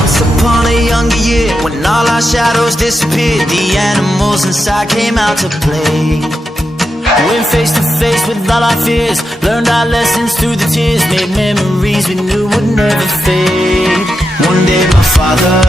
Once upon a younger year, when all our shadows disappeared, the animals inside came out to play. Went face to face with all our fears, learned our lessons through the tears, made memories we knew would never fade. One day my father